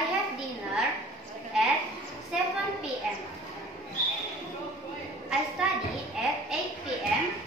I have dinner at 7 p.m. I study at 8 p.m.